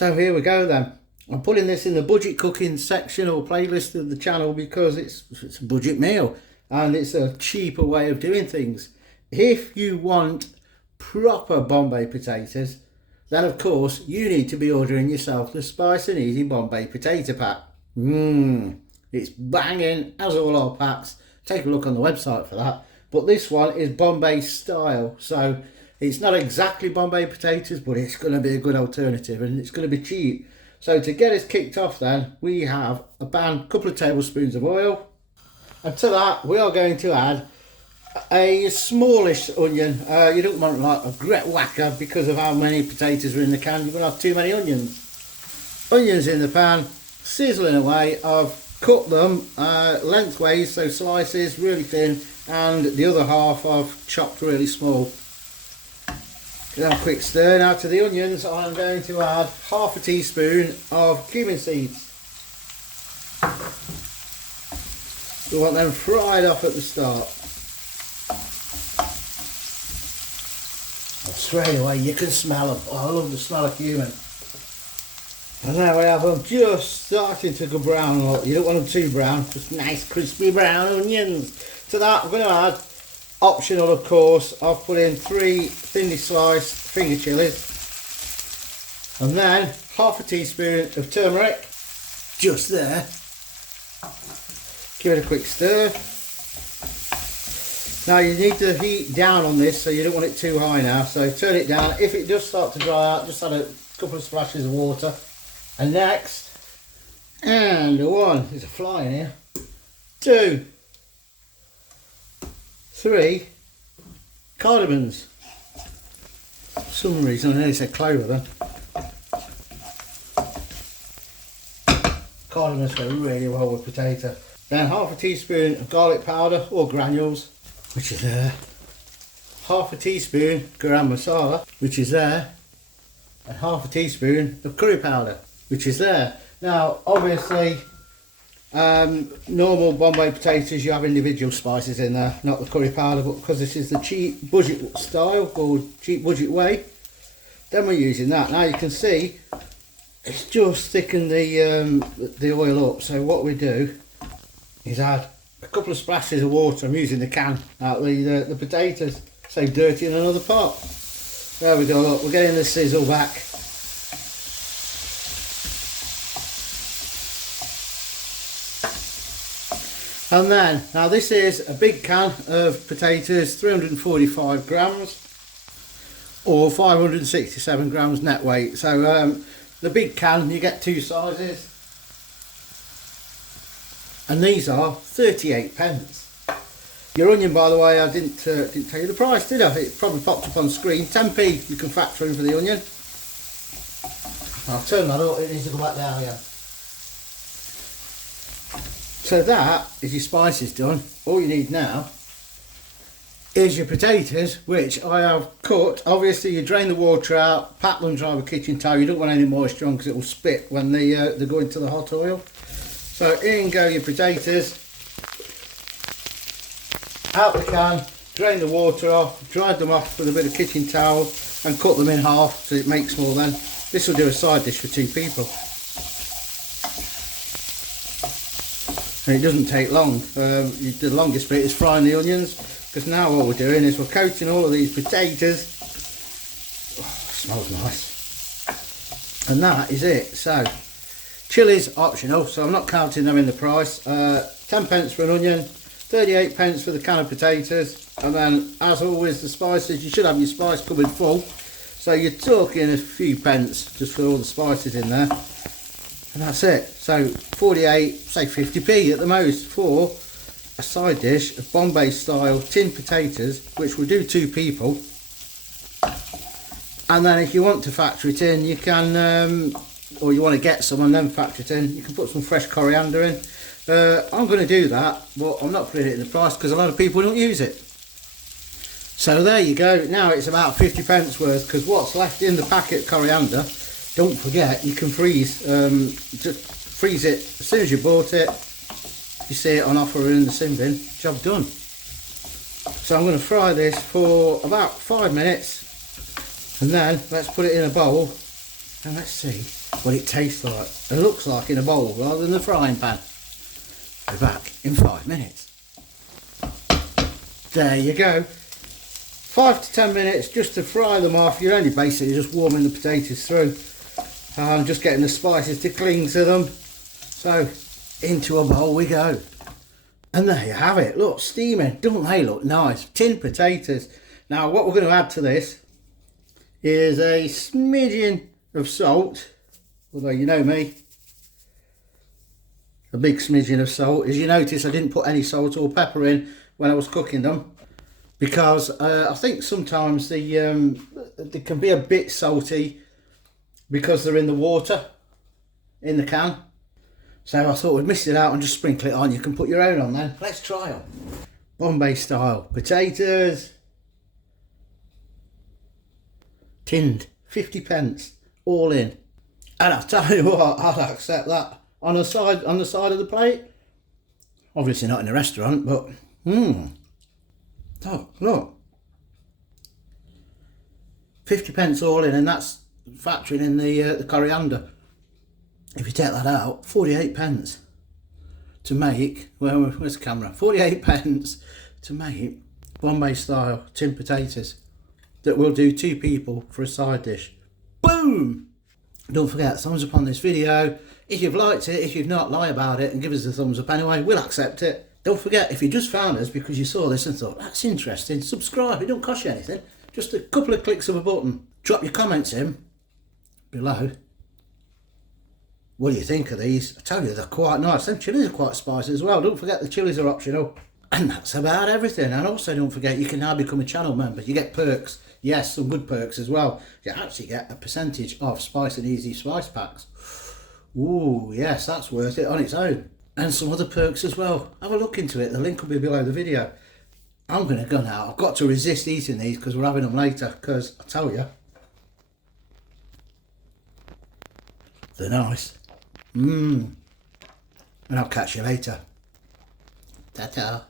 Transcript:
So here we go then. I'm putting this in the budget cooking section or playlist of the channel because it's a budget meal and it's a cheaper way of doing things. If you want proper Bombay potatoes, then of course you need to be ordering yourself the Spice and Easy Bombay potato pack. It's banging, as all our packs. Take a look on the website for that. But this one is Bombay style, so it's not exactly Bombay potatoes, but it's going to be a good alternative and it's going to be cheap. So to get us kicked off then, we have a pan, a couple of tablespoons of oil, and to that we are going to add a smallish onion. You don't want like a great whacker because of how many potatoes are in the can. You're going to have too many onions. Onions in the pan, sizzling away. I've cut them lengthways, so slices really thin, and the other half I've chopped really small. Have a quick stir. Now to the onions I'm going to add half a teaspoon of cumin seeds. We want them fried off at the start. And straight away you can smell them. Oh, I love the smell of cumin. And there we have them just starting to go brown. Look, you don't want them too brown, just nice crispy brown onions. To that I'm going to add, optional of course, I've put in 3 thinly sliced finger chilies, and then half a teaspoon of turmeric, just there. Give it a quick stir. Now you need the heat down on this, so you don't want it too high now, so turn it down. If it does start to dry out, just add a couple of splashes of water. And next, and 1, there's a fly in here, 2, 3 cardamoms. For some reason I nearly said clover then. Cardamoms go really well with potato. Then half a teaspoon of garlic powder or granules, which is there. Half a teaspoon garam masala, which is there. And half a teaspoon of curry powder, which is there. Now obviously normal Bombay potatoes you have individual spices in there, not the curry powder, but because this is the cheap budget style or cheap budget way, then we're using that. Now you can see it's just thickened the oil up, so what we do is add a couple of splashes of water. I'm using the can out the potatoes, save dirty in another pot. There we go, look, we're getting the sizzle back. And then, now this is a big can of potatoes, 345 grams or 567 grams net weight. So the big can, you get 2 sizes, and these are 38 pence. Your onion, by the way, I didn't tell you the price, did I? It probably popped up on screen. 10p you can factor in for the onion. I'll turn that up, it needs to go back down again. So that is your spices done. All you need now is your potatoes, which I have cut. Obviously you drain the water out, pat them dry with kitchen towel. You don't want any moisture on because it will spit when they go into the hot oil. So in go your potatoes, out the can, drain the water off, dried them off with a bit of kitchen towel and cut them in half so it makes more then. This will do a side dish for 2 people. And it doesn't take long. The longest bit is frying the onions, because now what we're doing is we're coating all of these potatoes. Oh, it smells nice. And that is it. So chilies optional, so I'm not counting them in the price. 10 pence for an onion, 38 pence for the can of potatoes, and then as always the spices, you should have your spice cupboard full, so you're talking a few pence just for all the spices in there. And that's it. So 48, say 50p at the most for a side dish of Bombay style tin potatoes, which will do 2 people. And then if you want to factor it in, you can, or you want to get some and then factor it in, you can put some fresh coriander in. I'm going to do that, but I'm not putting it in the price because a lot of people don't use it. So there you go. Now it's about 50 pence worth, because what's left in the packet coriander, don't forget, you can freeze. Just freeze it as soon as you bought it. You see it on offer in the sin bin, job done. So I'm going to fry this for about 5 minutes, and then let's put it in a bowl and let's see what it tastes like and looks like in a bowl rather than a frying pan. Be back in 5 minutes. There you go. 5 to 10 minutes just to fry them off. You're only basically just warming the potatoes through. Just getting the spices to cling to them. So into a bowl we go. And there you have it. Look, steaming. Don't they look nice? Tinned potatoes. Now what we're going to add to this is a smidgen of salt. Although you know me, a big smidgen of salt. As you notice, I didn't put any salt or pepper in when I was cooking them, because I think sometimes they can be a bit salty because they're in the water in the can. So I thought we'd miss it out and just sprinkle it on. You can put your own on then. Let's try them. Bombay style potatoes, tinned, 50p, all in. And I'll tell you what, I'd accept that on the side of the plate. Obviously not in a restaurant, but look, 50p all in, and that's factoring in the coriander. If you take that out, 48p to make. Where's the camera? 48p to make Bombay style tinned potatoes that will do 2 people for a side dish. Boom! Don't forget, thumbs up on this video. If you've liked it, if you've not, lie about it and give us a thumbs up anyway. We'll accept it. Don't forget, if you just found us because you saw this and thought, that's interesting, subscribe. It don't cost you anything. Just a couple of clicks of a button. Drop your comments in below. What do you think of these? I tell you, they're quite nice. Them chilies are quite spicy as well. Don't forget, the chilies are optional. And that's about everything. And also don't forget, you can now become a channel member. You get perks. Yes, some good perks as well. You actually get a percentage of Spice and Easy spice packs. Ooh, yes, that's worth it on its own. And some other perks as well. Have a look into it. The link will be below the video. I'm going to go now. I've got to resist eating these because we're having them later. Because I tell you, they're nice. And I'll catch you later. Ta-ta.